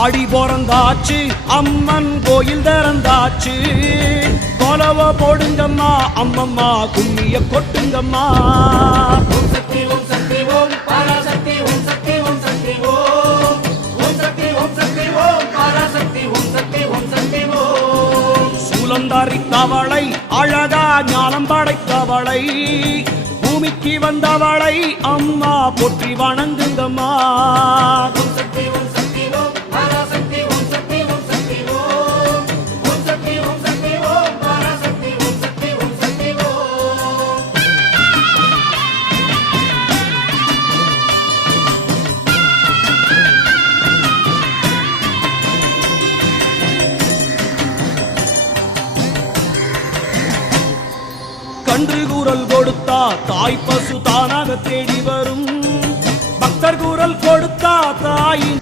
ஆடி பிறந்தாச்சு அம்மன் கோயில் திறந்தாச்சு கொலவ போடுங்கம்மா அம்மம்மா கும்மிய கொட்டுங்கம்மா ஓம் சக்தி ஓம் சக்தி ஓம் பராசக்தி ஓம் சக்தி ஓம் சக்தி ஓம் ஓம் சக்தி ஓம் சக்தி ஓம் பராசக்தி ஓம் சக்தி ஓம் சக்தி ஓம் சூலந்தாரி தவளை அழகா ஞானம் படைத்தவளை பூமிக்கு வந்தவளை அம்மா போற்றி வணங்குங்கம்மா ஓம் சக்தி ஓம் சக்தி ஓம் பராசக்தி ஓம் சக்தி ஓம் சக்தி ஓம் ஓம் சக்தி ஓம் சக்தி ஓம் பராசக்தி ஓம் சக்தி ஓம் சக்தி ஓம் கன்று கூறல் கொடுத்தா தாய் பசு தானாக தேடி வரும் பக்தர் கூறல் கொடுத்தா தாயின்